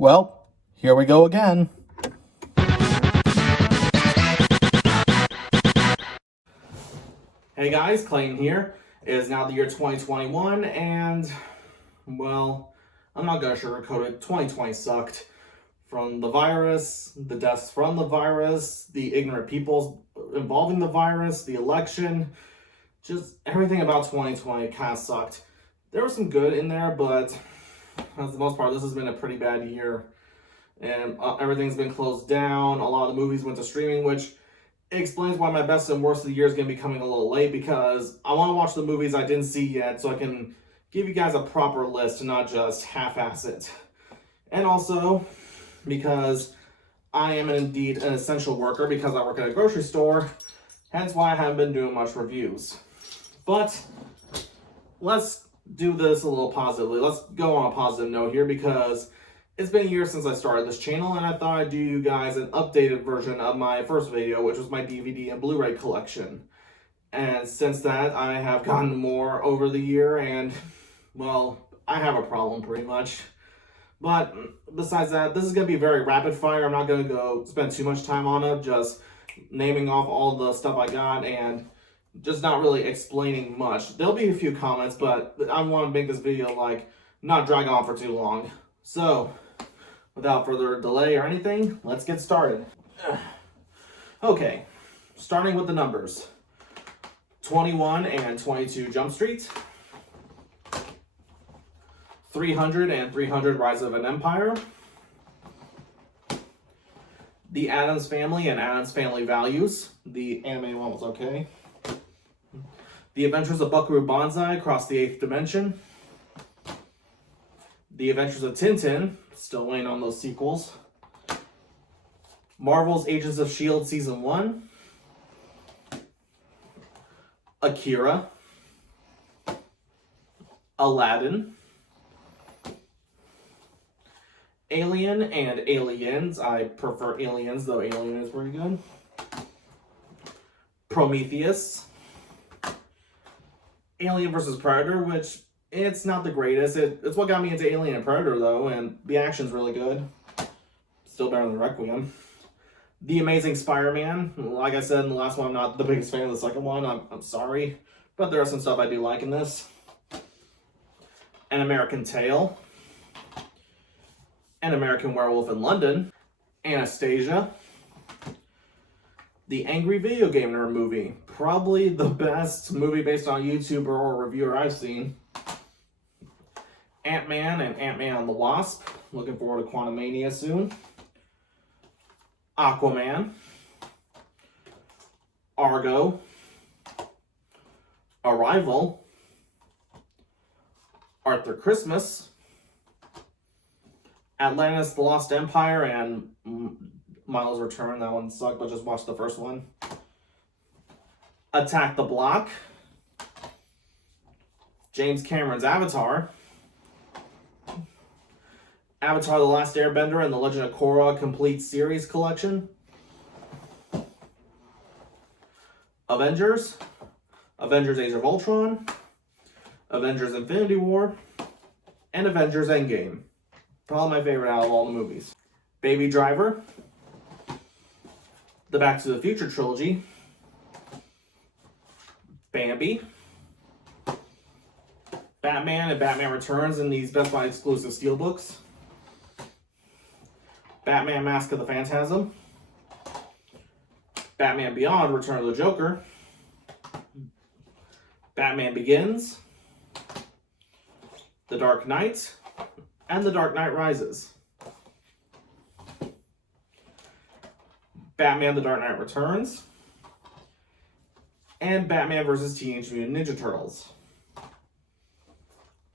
Well, here we go again. Hey guys, Clayton here. It is now the year 2021 and, well, I'm not gonna sugarcoat it. 2020 sucked. From the virus, the deaths from the virus, the ignorant people involving the virus, the election, just everything about 2020 kind of sucked. There was some good in there, but for the most part, this has been a pretty bad year. And everything's been closed down. A lot of the movies went to streaming, which explains why my best and worst of the year is going to be coming a little late, because I want to watch the movies I didn't see yet so I can give you guys a proper list and not just half-ass it. And also, because I am indeed an essential worker because I work at a grocery store, hence why I haven't been doing much reviews. But let's do this a little positively. Let's go on a positive note here, because it's been a year since I started this channel, and I thought I'd do you guys an updated version of my first video, which was my DVD and Blu-Ray collection. And since that, I have gotten more over the year, and, well, I have a problem pretty much. But besides that, this is going to be very rapid fire. I'm not going to go spend too much time on it, just naming off all the stuff I got and just not really explaining much. There'll be a few comments, but I want to make this video, not drag on for too long. So, without further delay or anything, let's get started. Okay, starting with the numbers. 21 and 22 Jump Street. 300 and 300 Rise of an Empire. The Addams Family and Addams Family Values. The anime one was okay. The Adventures of Buckaroo Banzai Across the Eighth Dimension. The Adventures of Tintin, still waiting on those sequels. Marvel's Agents of S.H.I.E.L.D. Season 1. Akira. Aladdin. Alien and Aliens. I prefer Aliens, though Alien is pretty good. Prometheus. Alien vs. Predator, which it's not the greatest. It's what got me into Alien and Predator, though, and the action's really good. Still better than Requiem. The Amazing Spider-Man. Like I said in the last one, I'm not the biggest fan of the second one. I'm sorry, but there are some stuff I do like in this. An American Tail. An American Werewolf in London. Anastasia. The Angry Video Game Nerd movie. Probably the best movie based on a YouTuber or reviewer I've seen. Ant-Man and Ant-Man and the Wasp. Looking forward to Quantumania soon. Aquaman. Argo. Arrival. Arthur Christmas. Atlantis, The Lost Empire, and Miles Return. That one sucked, but just watch the first one. Attack the Block. James Cameron's Avatar. Avatar: The Last Airbender and The Legend of Korra Complete Series Collection. Avengers. Avengers Age of Ultron. Avengers Infinity War. And Avengers Endgame. Probably my favorite out of all the movies. Baby Driver. The Back to the Future trilogy. Bambi. Batman and Batman Returns in these Best Buy exclusive steelbooks. Batman Mask of the Phantasm. Batman Beyond Return of the Joker. Batman Begins. The Dark Knight. And The Dark Knight Rises. Batman The Dark Knight Returns. And Batman vs. Teenage Mutant Ninja Turtles.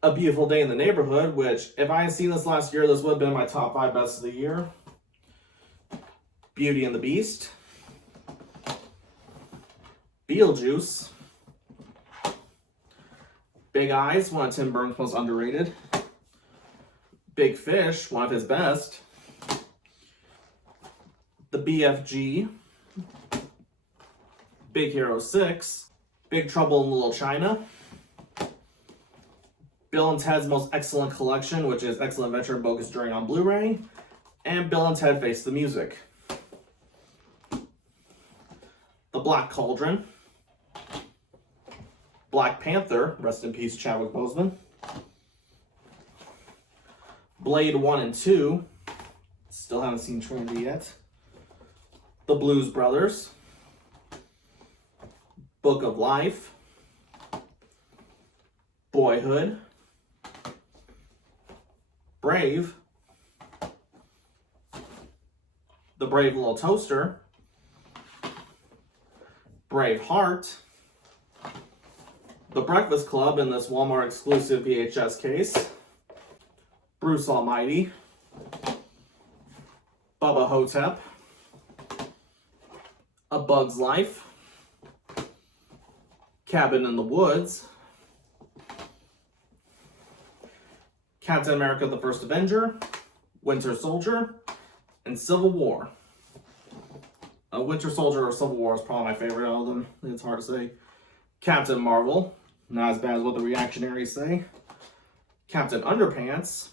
A Beautiful Day in the Neighborhood, which, if I had seen this last year, this would have been my top 5 best of the year. Beauty and the Beast. Beetlejuice. Big Eyes, one of Tim Burton's most underrated. Big Fish, one of his best. The BFG. Big Hero 6. Big Trouble in Little China. Bill and Ted's Most Excellent Collection, which is Excellent Adventure and Bogus Journey on Blu-ray, and Bill and Ted Face the Music. The Black Cauldron, Black Panther, rest in peace Chadwick Boseman, Blade 1 and 2, still haven't seen Trinity yet, The Blues Brothers, Book of Life, Boyhood, Brave, The Brave Little Toaster, Braveheart, The Breakfast Club in this Walmart exclusive VHS case, Bruce Almighty, Bubba Hotep, A Bug's Life, Cabin in the Woods, Captain America the First Avenger, Winter Soldier, and Civil War. Winter Soldier or Civil War is probably my favorite out of them. It's hard to say. Captain Marvel, not as bad as what the reactionaries say. Captain Underpants,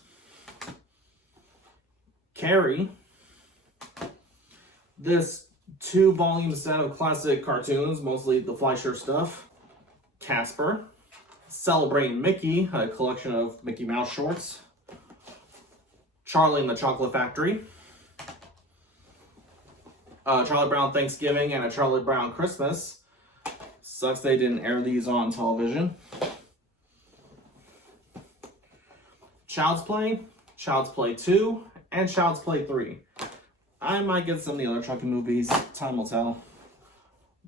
Carrie, this 2-volume set of classic cartoons, mostly the Fleischer stuff. Casper, Celebrating Mickey, a collection of Mickey Mouse shorts. Charlie and the Chocolate Factory. Charlie Brown Thanksgiving and a Charlie Brown Christmas. Sucks they didn't air these on television. Child's Play, Child's Play 2, and Child's Play 3. I might get some of the other Chucky movies. Time will tell.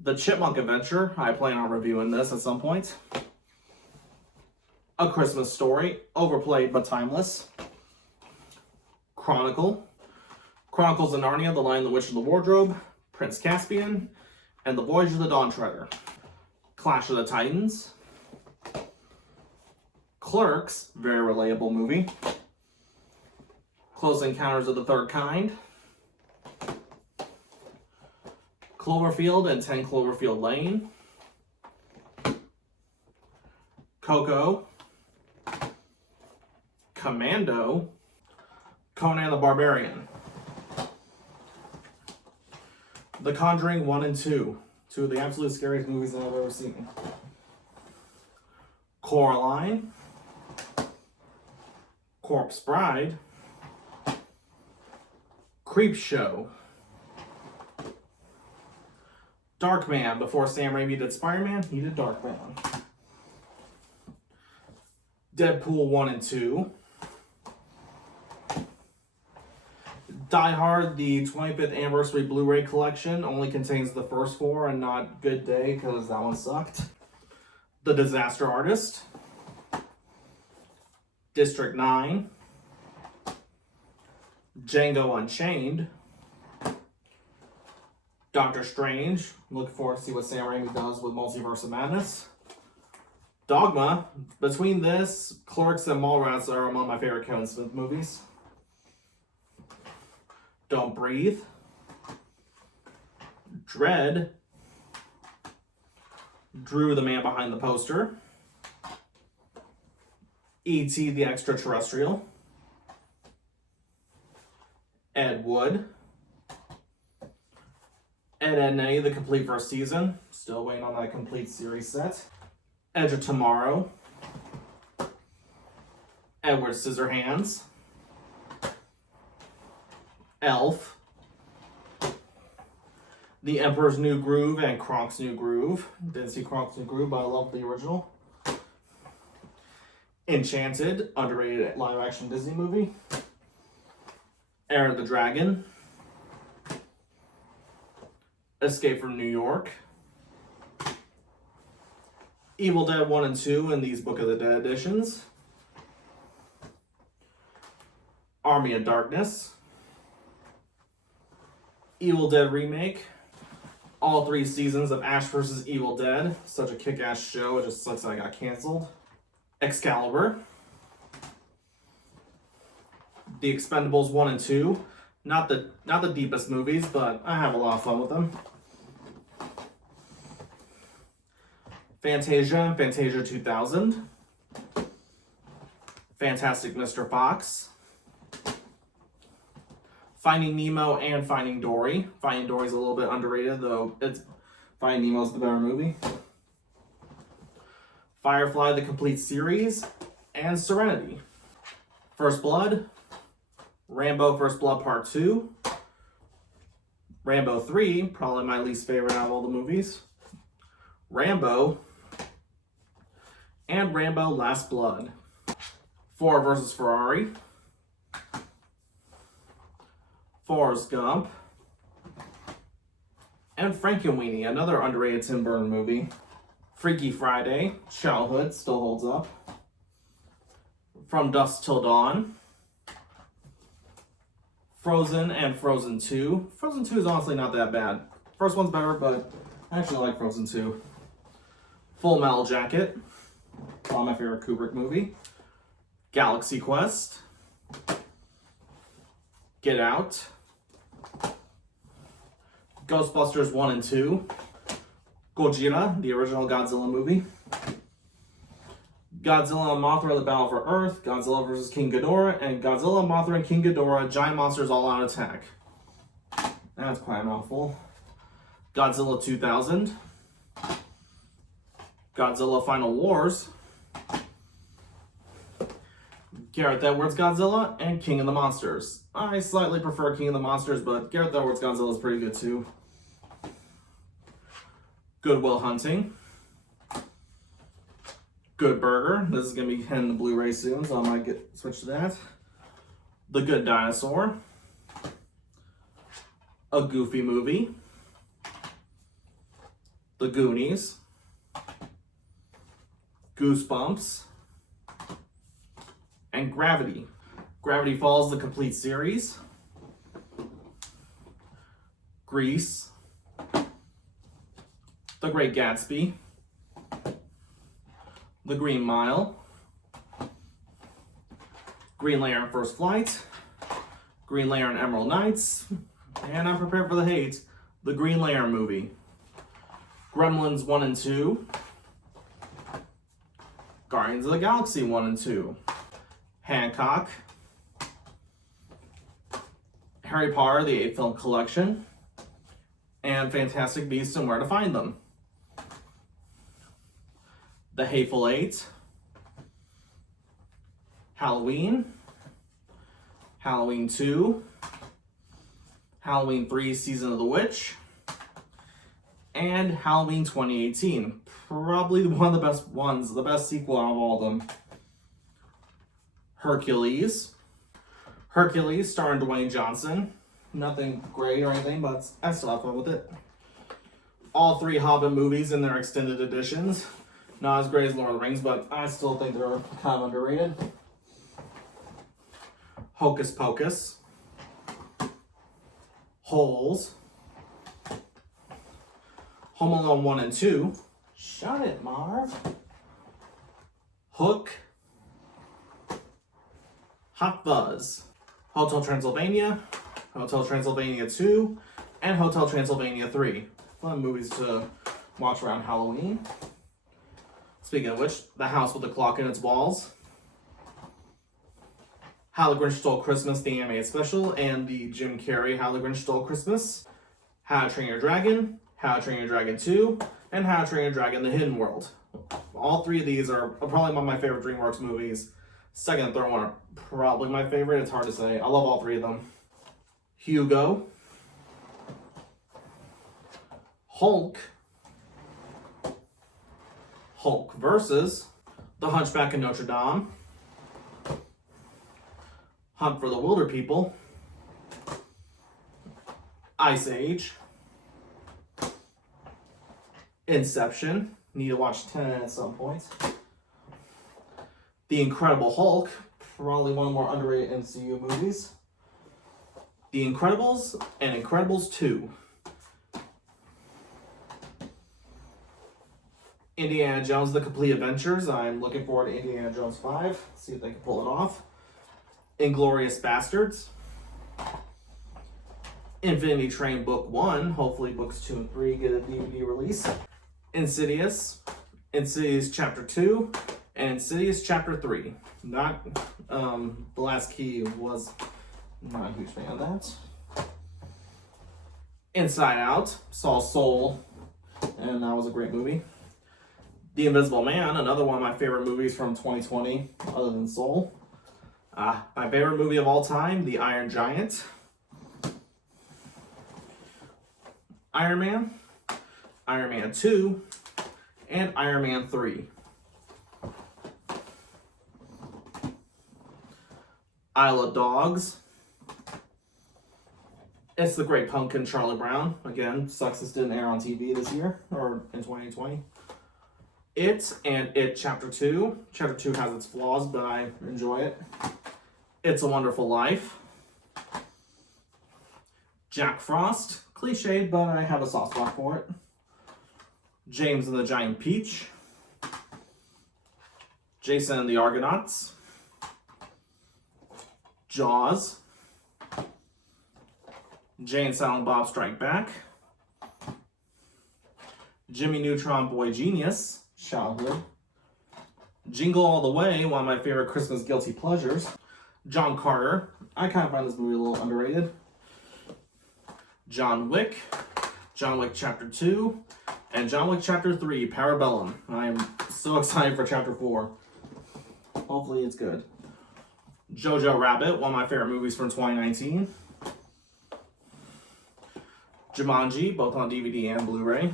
The Chipmunk Adventure. I plan on reviewing this at some point. A Christmas Story. Overplayed but timeless. Chronicle. Chronicles of Narnia, The Lion, the Witch, and the Wardrobe, Prince Caspian, and The Voyage of the Dawn Treader. Clash of the Titans. Clerks, very relatable movie. Close Encounters of the Third Kind. Cloverfield and 10 Cloverfield Lane. Coco. Commando. Conan the Barbarian. The Conjuring 1 and 2. Two of the absolute scariest movies that I've ever seen. Coraline. Corpse Bride. Creepshow. Darkman. Before Sam Raimi did Spider-Man, he did Darkman. Deadpool 1 and 2. Die Hard, the 25th Anniversary Blu-ray collection, only contains the first 4 and not Good Day because that one sucked. The Disaster Artist. District 9. Django Unchained. Doctor Strange. Looking forward to see what Sam Raimi does with Multiverse of Madness. Dogma. Between this, Clerks, and Mallrats are among my favorite Kevin Smith movies. Don't Breathe. Dread. Drew, the Man Behind the Poster. E.T. the Extraterrestrial. Ed Wood. Ed, Edd n Eddy, the complete first season. Still waiting on that complete series set. Edge of Tomorrow. Edward Scissorhands. Elf. The Emperor's New Groove and Kronk's New Groove. Didn't see Kronk's New Groove, but I love the original. Enchanted, underrated live-action Disney movie. Enter the Dragon. Escape from New York. Evil Dead 1 and 2 in these Book of the Dead editions. Army of Darkness. Evil Dead Remake. All 3 seasons of Ash vs. Evil Dead. Such a kick-ass show, it just sucks that I got canceled. Excalibur. The Expendables 1 and 2. Not the deepest movies, but I have a lot of fun with them. Fantasia and Fantasia 2000. Fantastic Mr. Fox, Finding Nemo, and Finding Dory. Finding Dory's a little bit underrated, though Finding Nemo's the better movie. Firefly, the complete series, and Serenity. First Blood, Rambo First Blood Part 2, Rambo 3, probably my least favorite out of all the movies, Rambo, and Rambo Last Blood. Ford versus Ferrari, Forrest Gump, and Frankenweenie, another underrated Tim Burton movie. Freaky Friday, childhood, still holds up. From Dusk Till Dawn, Frozen and Frozen 2. Frozen 2 is honestly not that bad. First one's better, but I actually like Frozen 2. Full Metal Jacket, probably my favorite Kubrick movie. Galaxy Quest, Get Out, Ghostbusters 1 and 2, Gojira, the original Godzilla movie, Godzilla and Mothra, The Battle for Earth, Godzilla vs. King Ghidorah, and Godzilla, Mothra, and King Ghidorah, Giant Monsters All Out Attack. That's quite a mouthful. Godzilla 2000, Godzilla Final Wars, Gareth Edwards Godzilla, and King of the Monsters. I slightly prefer King of the Monsters, but Gareth Edwards Godzilla is pretty good too. Good Will Hunting, Good Burger. This is going to be hitting the Blu-ray soon, so I might switch to that. The Good Dinosaur, A Goofy Movie, The Goonies, Goosebumps, and Gravity. Gravity Falls, the complete series, Grease, The Great Gatsby, The Green Mile, Green Lantern First Flight, Green Lantern Emerald Knights, and I'm prepared for the hate, the Green Lantern movie, Gremlins 1 and 2, Guardians of the Galaxy 1 and 2, Hancock, Harry Potter, the 8 film collection, and Fantastic Beasts and Where to Find Them. The Hateful Eight, Halloween, Halloween 2, Halloween 3, Season of the Witch, and Halloween 2018. Probably one of the best ones, the best sequel out of all of them. Hercules, starring Dwayne Johnson. Nothing great or anything, but I still have fun with it. All 3 Hobbit movies in their extended editions. Not as great as Lord of the Rings, but I still think they're kind of underrated. Hocus Pocus, Holes, Home Alone 1 and 2. Shut it, Marv. Hook, Hot Fuzz, Hotel Transylvania, Hotel Transylvania 2, and Hotel Transylvania 3. Fun movies to watch around Halloween. Speaking of which, The House with the Clock in Its Walls, How the Grinch Stole Christmas, the animated special, and the Jim Carrey How the Grinch Stole Christmas, How to Train Your Dragon, How to Train Your Dragon 2, and How to Train Your Dragon The Hidden World. All 3 of these are probably one of my favorite DreamWorks movies. Second and third one are probably my favorite. It's hard to say. I love all 3 of them. Hugo, Hulk, Hulk versus The Hunchback of Notre Dame, Hunt for the Wilder People, Ice Age, Inception. Need to watch Tenet at some point. The Incredible Hulk, probably one of the more underrated MCU movies. The Incredibles and Incredibles 2. Indiana Jones The Complete Adventures. I'm looking forward to Indiana Jones 5. See if they can pull it off. Inglourious Bastards. Infinity Train Book 1. Hopefully books 2 and 3 get a DVD release. Insidious. Insidious Chapter 2. And Insidious Chapter 3. Not, The Last Key was not a huge fan of that. Inside Out, saw Soul, and that was a great movie. The Invisible Man, another one of my favorite movies from 2020, other than Soul. My favorite movie of all time, The Iron Giant. Iron Man, Iron Man 2, and Iron Man 3. Isle of Dogs. It's the Great Pumpkin, Charlie Brown. Again, sucks this didn't air on TV this year, or in 2020. It and It Chapter 2. Chapter 2 has its flaws, but I enjoy it. It's a Wonderful Life. Jack Frost. Cliched, but I have a soft spot for it. James and the Giant Peach. Jason and the Argonauts. Jaws. Jay and Silent Bob Strike Back. Jimmy Neutron Boy Genius, childhood. Jingle All the Way, one of my favorite Christmas guilty pleasures. John Carter, I kind of find this movie a little underrated. John Wick Chapter 2, and John Wick Chapter 3, Parabellum. I am so excited for Chapter 4. Hopefully it's good. Jojo Rabbit, one of my favorite movies from 2019. Jumanji, both on DVD and Blu-ray.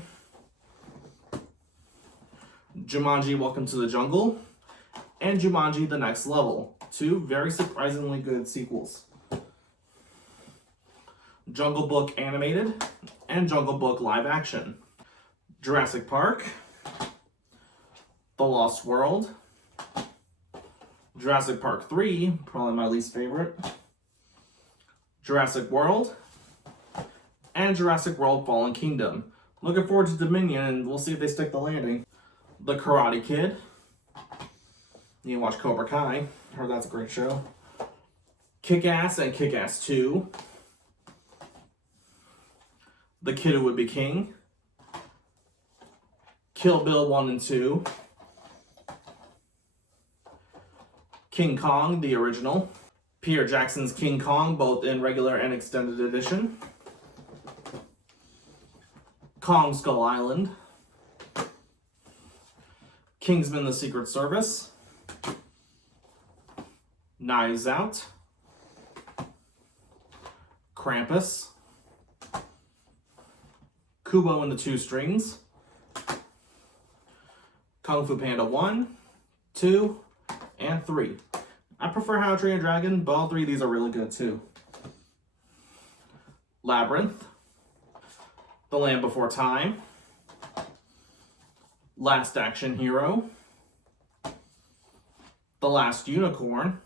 Jumanji, Welcome to the Jungle. And Jumanji, The Next Level. Two very surprisingly good sequels. Jungle Book Animated and Jungle Book Live Action. Jurassic Park. The Lost World. Jurassic Park 3, probably my least favorite. Jurassic World. And Jurassic World Fallen Kingdom. Looking forward to Dominion, and we'll see if they stick the landing. The Karate Kid. You can watch Cobra Kai. Heard that's a great show. Kick-Ass and Kick-Ass 2. The Kid Who Would Be King. Kill Bill 1 and 2. King Kong, the original. Peter Jackson's King Kong, both in regular and extended edition. Kong Skull Island. Kingsman: The Secret Service. Knives Out. Krampus. Kubo and the Two Strings. Kung Fu Panda 1, 2, and 3. I prefer How to Train Your Dragon, but all three of these are really good too. Labyrinth. The Land Before Time. Last Action Hero. The Last Unicorn.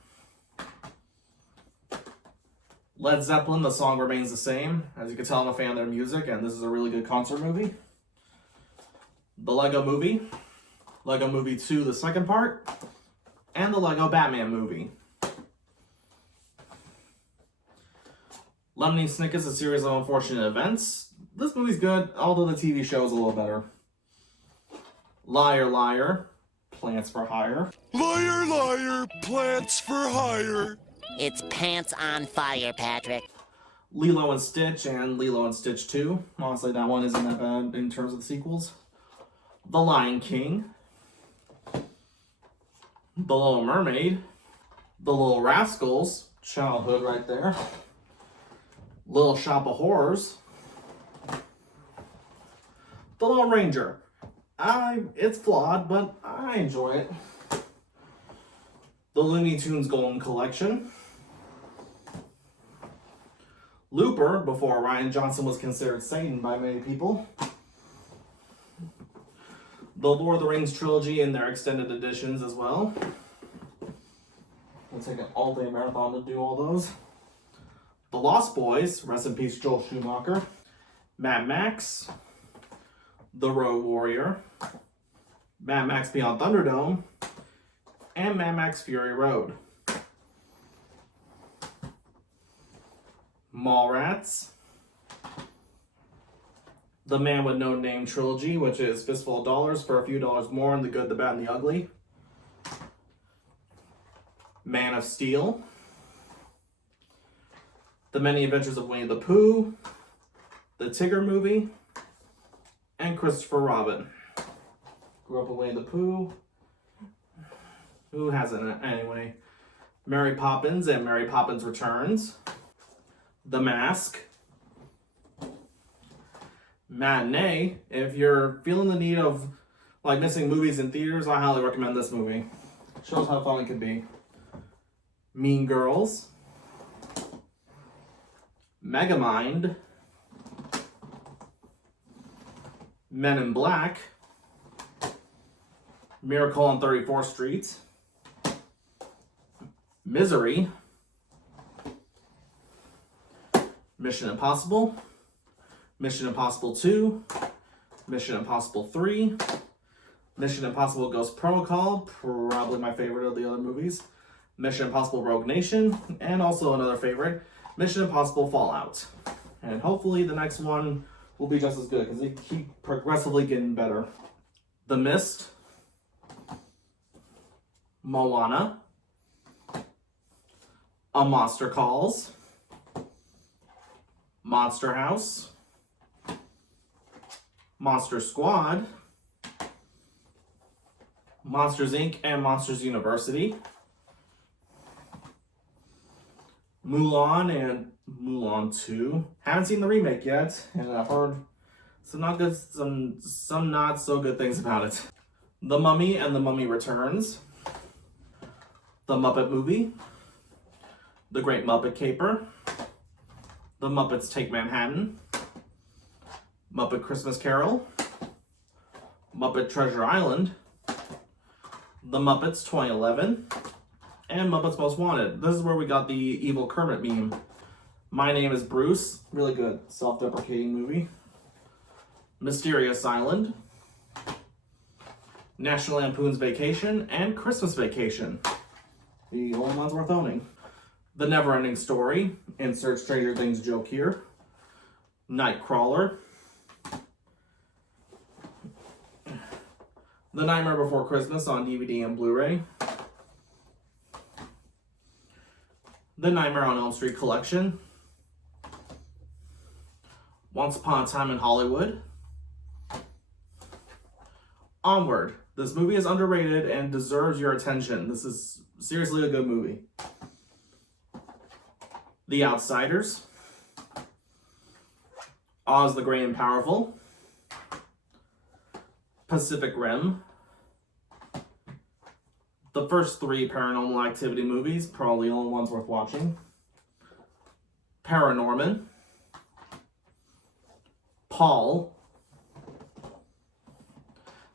Led Zeppelin, The Song Remains the Same. As you can tell, I'm a fan of their music, and this is a really good concert movie. The Lego Movie. Lego Movie 2, the second part. And the Lego Batman movie. Lemony Snicket's A Series of Unfortunate Events. This movie's good, although the TV show is a little better. Liar, Liar, Plants for Hire. Liar, liar, plants for hire. It's pants on fire, Patrick. Lilo and Stitch and Lilo and Stitch 2. Honestly, that one isn't that bad in terms of the sequels. The Lion King. The Little Mermaid. The Little Rascals. Childhood right there. Little Shop of Horrors. The Lone Ranger. It's flawed, but I enjoy it. The Looney Tunes Golden Collection. Looper, before Rian Johnson was considered Satan by many people. The Lord of the Rings trilogy in their extended editions as well. It'll take an all-day marathon to do all those. The Lost Boys, rest in peace Joel Schumacher. Mad Max. The Road Warrior. Mad Max Beyond Thunderdome. And Mad Max Fury Road. Mallrats. The Man with No Name trilogy, which is Fistful of Dollars for a few dollars more, and The Good, the Bad, and the Ugly. Man of Steel, The Many Adventures of Winnie the Pooh, the Tigger movie, and Christopher Robin. Grew up with Winnie the Pooh. Who hasn't, anyway? Mary Poppins and Mary Poppins Returns. The Mask. Matinee. If you're feeling the need of like missing movies in theaters, I highly recommend this movie. Shows how fun it can be. Mean Girls. Megamind. Men in Black. Miracle on 34th Street. Misery. Mission Impossible. Mission Impossible 2. Mission Impossible 3. Mission Impossible Ghost Protocol, probably my favorite of the other movies. Mission Impossible Rogue Nation, and also another favorite, Mission Impossible Fallout. And hopefully the next one will be just as good, because they keep progressively getting better. The Mist. Moana. A Monster Calls. Monster House. Monster Squad. Monsters Inc. and Monsters University. Mulan and Mulan 2. Haven't seen the remake yet, and I've heard some not so good things about it. The Mummy and The Mummy Returns. The Muppet Movie. The Great Muppet Caper. The Muppets Take Manhattan. Muppet Christmas Carol. Muppet Treasure Island. The Muppets 2011, and Muppets Most Wanted. This is where we got the evil Kermit meme. My Name is Bruce. Really good self-deprecating movie. Mysterious Island. National Lampoon's Vacation and Christmas Vacation. The only ones worth owning. The Never-Ending Story. Insert Stranger Things joke here. Nightcrawler. The Nightmare Before Christmas on DVD and Blu-ray. The Nightmare on Elm Street collection. Once Upon a Time in Hollywood. Onward. This movie is underrated and deserves your attention. This is seriously a good movie. The Outsiders. Oz the Great and Powerful. Pacific Rim. The first 3 Paranormal Activity movies, probably the only ones worth watching. Paranorman. Paul.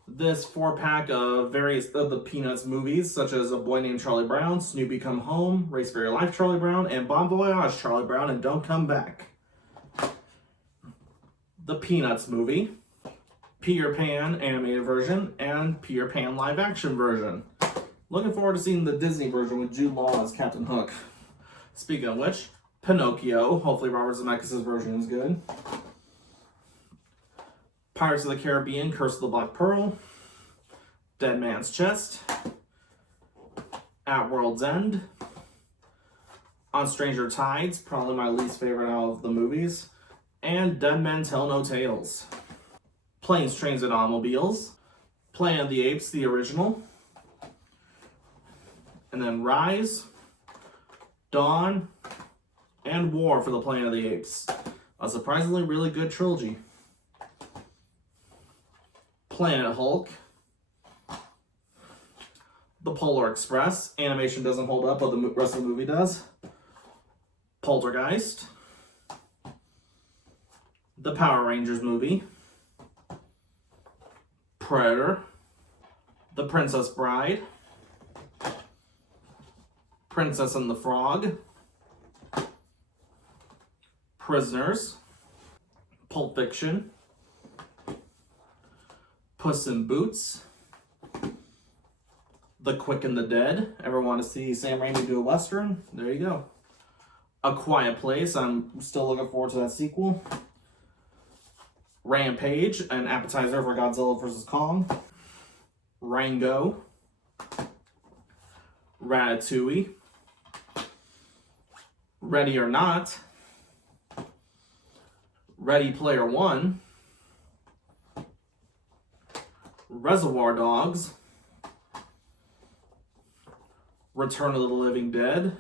This 4-pack of various of the Peanuts movies, such as A Boy Named Charlie Brown, Snoopy Come Home, Race for Your Life Charlie Brown, and Bon Voyage Charlie Brown, and Don't Come Back. The Peanuts movie. Peter Pan animated version, and Peter Pan live action version. Looking forward to seeing the Disney version with Jude Law as Captain Hook. Speaking of which, Pinocchio. Hopefully Robert Zemeckis' version is good. Pirates of the Caribbean, Curse of the Black Pearl. Dead Man's Chest. At World's End. On Stranger Tides, probably my least favorite out of the movies. And Dead Men Tell No Tales. Planes, Trains, and Automobiles. Planet of the Apes, the original. And then Rise, Dawn, and War for the Planet of the Apes. A surprisingly really good trilogy. Planet Hulk. The Polar Express. Animation doesn't hold up, but the rest of the movie does. Poltergeist. The Power Rangers movie. Predator. The Princess Bride. Princess and the Frog. Prisoners. Pulp Fiction. Puss in Boots. The Quick and the Dead. Ever want to see Sam Raimi do a Western? There you go. A Quiet Place. I'm still looking forward to that sequel. Rampage, an appetizer for Godzilla vs. Kong. Rango. Ratatouille. Ready or Not, Ready Player One, Reservoir Dogs, Return of the Living Dead,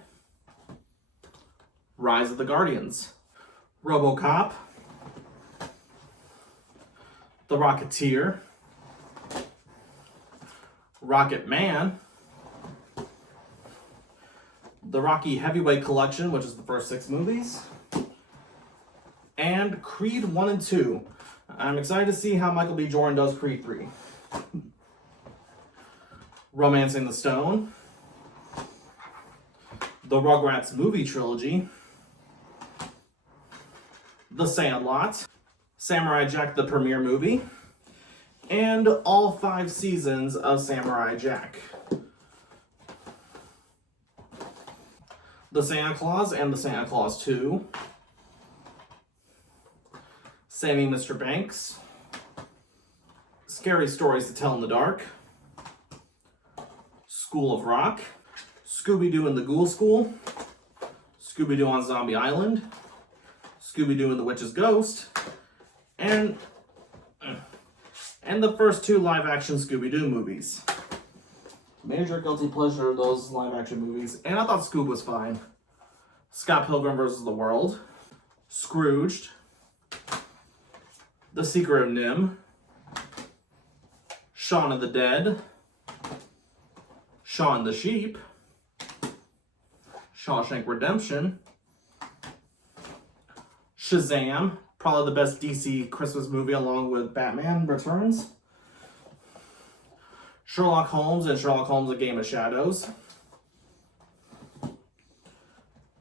Rise of the Guardians, RoboCop, The Rocketeer, Rocket Man, the Rocky Heavyweight Collection, which is the first 6 movies, and Creed 1 and 2. I'm excited to see how Michael B. Jordan does Creed 3. Romancing the Stone, the Rugrats movie trilogy, The Sandlot, Samurai Jack the premiere movie, and all 5 seasons of Samurai Jack. The Santa Claus and the Santa Claus 2, Saving Mr. Banks, Scary Stories to Tell in the Dark, School of Rock, Scooby-Doo and the Ghoul School, Scooby-Doo on Zombie Island, Scooby-Doo and the Witch's Ghost, and the first 2 live-action Scooby-Doo movies. Major guilty pleasure of those live-action movies, and I thought Scoob was fine. Scott Pilgrim vs. the World, Scrooged, The Secret of Nim, Shaun of the Dead, Shaun the Sheep, Shawshank Redemption, Shazam, probably the best DC Christmas movie along with Batman Returns, Sherlock Holmes and Sherlock Holmes: A Game of Shadows,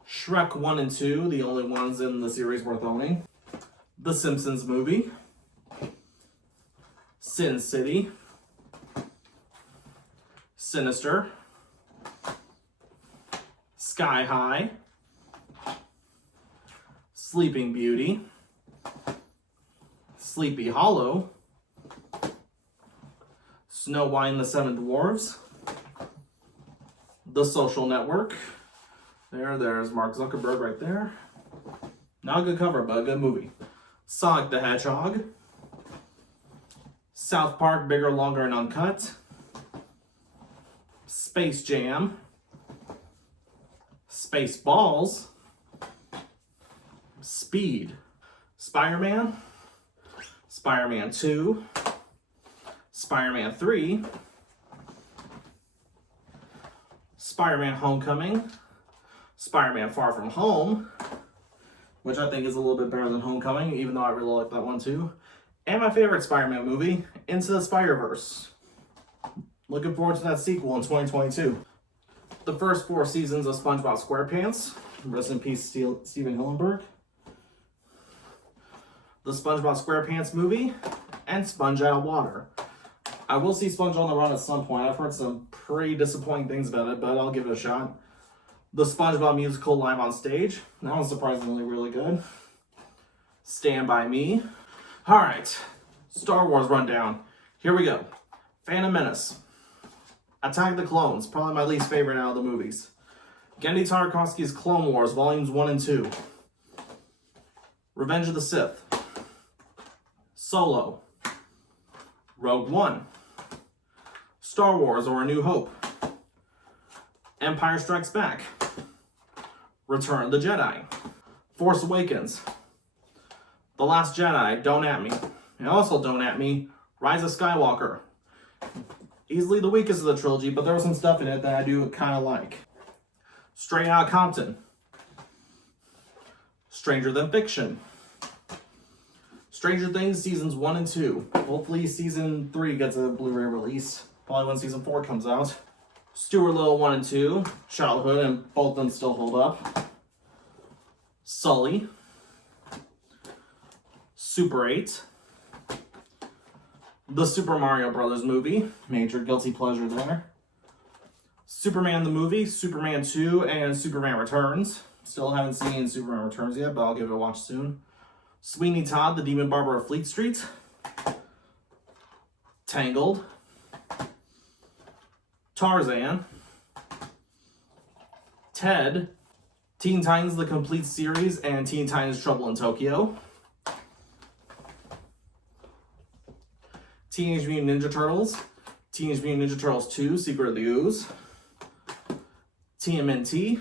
Shrek 1 and 2, the only ones in the series worth owning, The Simpsons movie, Sin City, Sinister, Sky High, Sleeping Beauty, Sleepy Hollow, Snow White and the Seven Dwarfs, The Social Network. There's Mark Zuckerberg right there. Not a good cover, but a good movie. Sonic the Hedgehog, South Park: Bigger, Longer, and Uncut, Space Jam, Spaceballs, Speed, Spider-Man, Spider-Man 2, Spider-Man 3, Spider-Man Homecoming, Spider-Man Far From Home, which I think is a little bit better than Homecoming, even though I really like that one too, and my favorite Spider-Man movie, Into the Spider-Verse. Looking forward to that sequel in 2022. The first 4 seasons of SpongeBob SquarePants, rest in peace Steven Hillenburg, the SpongeBob SquarePants movie, and Sponge Out of Water. I will see Sponge on the Run at some point. I've heard some pretty disappointing things about it, but I'll give it a shot. The SpongeBob musical Live on Stage. That one's surprisingly really good. Stand By Me. Alright, Star Wars rundown. Here we go. Phantom Menace, Attack of the Clones, probably my least favorite out of the movies. Genndy Tartakovsky's Clone Wars, Volumes 1 and 2. Revenge of the Sith. Solo. Rogue One. Star Wars or A New Hope. Empire Strikes Back. Return of the Jedi. Force Awakens. The Last Jedi, Don't At Me. And also Don't At Me, Rise of Skywalker. Easily the weakest of the trilogy, but there was some stuff in it that I do kind of like. Straight Outta Compton. Stranger Than Fiction. Stranger Things Seasons 1 and 2. Hopefully Season 3 gets a Blu-ray release. Probably when Season 4 comes out. Stuart Little 1 and 2. Childhood, and both of them still hold up. Sully. Super 8. The Super Mario Brothers movie. Major guilty pleasure there. Superman the movie, Superman 2, and Superman Returns. Still haven't seen Superman Returns yet, but I'll give it a watch soon. Sweeney Todd, The Demon Barber of Fleet Street. Tangled. Tarzan. Ted. Teen Titans The Complete Series and Teen Titans Trouble in Tokyo. Teenage Mutant Ninja Turtles, Teenage Mutant Ninja Turtles 2, Secret of the Ooze, TMNT,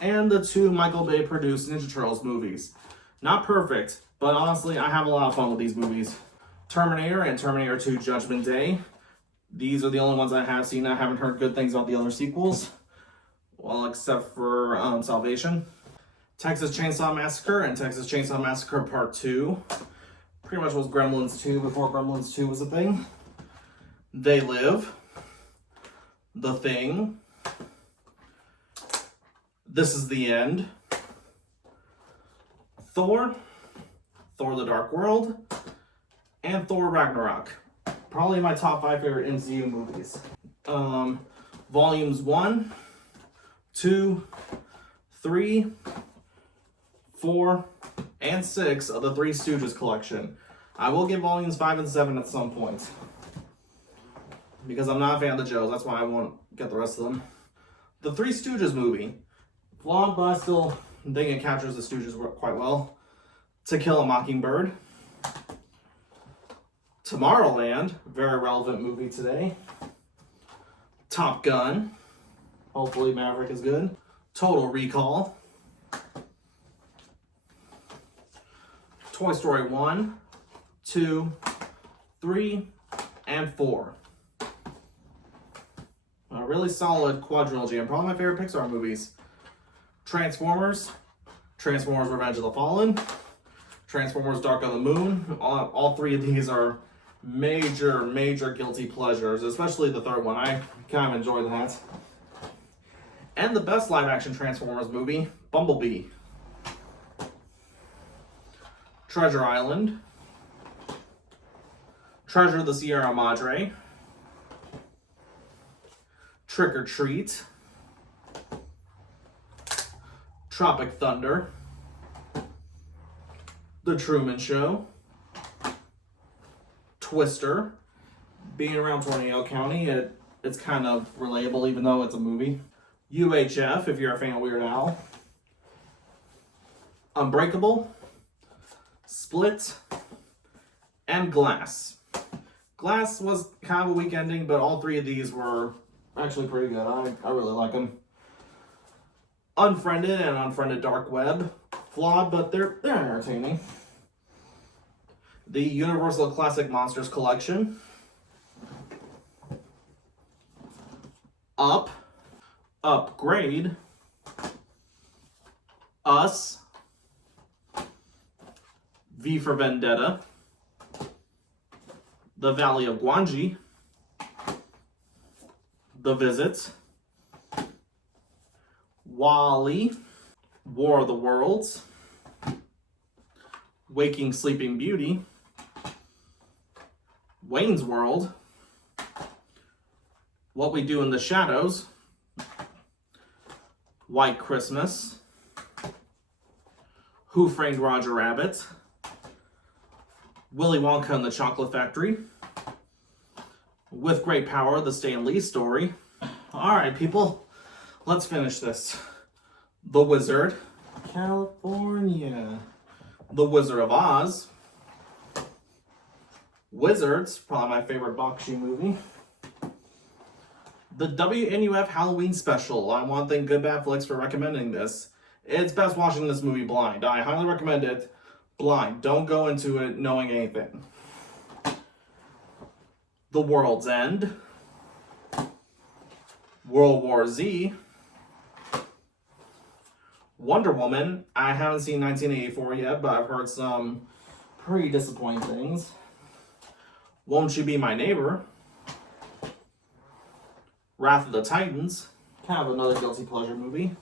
and the 2 Michael Bay produced Ninja Turtles movies. Not perfect, but honestly, I have a lot of fun with these movies. Terminator and Terminator 2 Judgment Day. These are the only ones I have seen. I haven't heard good things about the other sequels. Well, except for Salvation. Texas Chainsaw Massacre and Texas Chainsaw Massacre Part 2. Pretty much was Gremlins 2 before Gremlins 2 was a thing. They Live. The Thing. This Is the End. Thor. Thor the Dark World. And Thor Ragnarok. Probably my top 5 favorite MCU movies. Volumes 1, 2, 3, 4, and 6 of the Three Stooges collection. I will get volumes 5 and 7 at some point. Because I'm not a fan of the Joes, that's why I won't get the rest of them. The Three Stooges movie. Flawed, but I still think it captures the Stooges quite well. To Kill a Mockingbird. Tomorrowland, very relevant movie today. Top Gun. Hopefully Maverick is good. Total Recall. Toy Story 1, 2, 3, and 4. A really solid quadrilogy and probably my favorite Pixar movies. Transformers. Transformers Revenge of the Fallen. Transformers Dark of the Moon. All 3 of these are major guilty pleasures, especially the third one. I kind of enjoy that. And the best live action Transformers movie, Bumblebee. Treasure Island. Treasure of the Sierra Madre. Trick or Treat. Tropic Thunder. The Truman Show. Twister. Being around Tornado County, it's kind of relatable even though it's a movie. UHF, if you're a fan of Weird Al. Unbreakable. Split. And Glass. Glass was kind of a weak ending, but all 3 of these were actually pretty good. I really like them. Unfriended and Unfriended Dark Web. Flawed, but they're entertaining. The Universal Classic Monsters Collection. Up. Upgrade. Us. V for Vendetta. The Valley of Gwangi. The Visit. WALL-E. War of the Worlds. Waking Sleeping Beauty. Wayne's World. What We Do in the Shadows. White Christmas. Who Framed Roger Rabbit. Willy Wonka and the Chocolate Factory. With Great Power, the Stan Lee Story. Alright, people, let's finish this. The Wizard. California. The Wizard of Oz. Wizards, probably my favorite Bakshi movie. The WNUF Halloween Special. I want to thank Good Bad Flicks for recommending this. It's best watching this movie blind. I highly recommend it blind. Don't go into it knowing anything. The World's End. World War Z. Wonder Woman. I haven't seen 1984 yet, but I've heard some pretty disappointing things. Won't You Be My Neighbor? Wrath of the Titans. Kind of another guilty pleasure movie.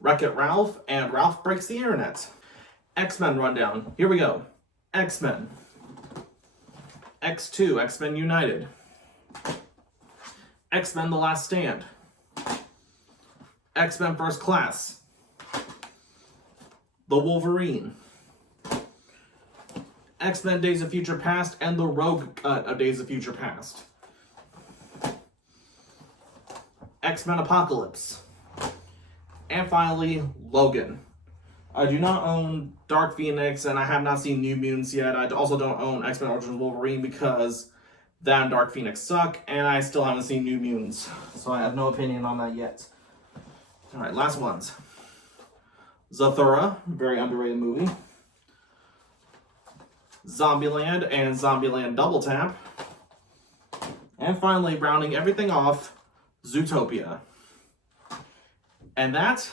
Wreck-It Ralph and Ralph Breaks the Internet. X-Men rundown. Here we go. X-Men. X2, X-Men United. X-Men The Last Stand. X-Men First Class. The Wolverine. X-Men Days of Future Past and the Rogue Cut of Days of Future Past. X-Men Apocalypse. And finally, Logan. I do not own Dark Phoenix, and I have not seen New Mutants yet. I also don't own X-Men Origins Wolverine because that and Dark Phoenix suck, and I still haven't seen New Mutants. So I have no opinion on that yet. Alright, last ones. Zathura, very underrated movie. Zombieland and Zombieland Double Tap. And finally, rounding everything off, Zootopia. And that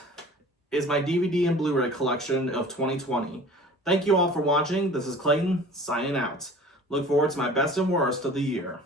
is my DVD and Blu-ray collection of 2020. Thank you all for watching. This is Clayton, signing out. Look forward to my best and worst of the year.